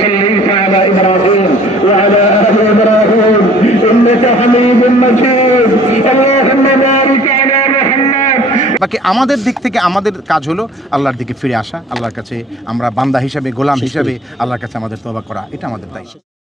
صليت على إبراهيم وعلى آل إبراهيم إنك حميد مجيد. اللهم بارك على বাকি আমাদের দিক থেকে আমাদের কাজ হলো আল্লাহর দিকে ফিরে আসা আল্লাহর কাছে আমরা বান্দা হিসাবে গোলাম হিসাবে আল্লাহর কাছে আমাদের তবা করা এটা আমাদের দায়িত্ব।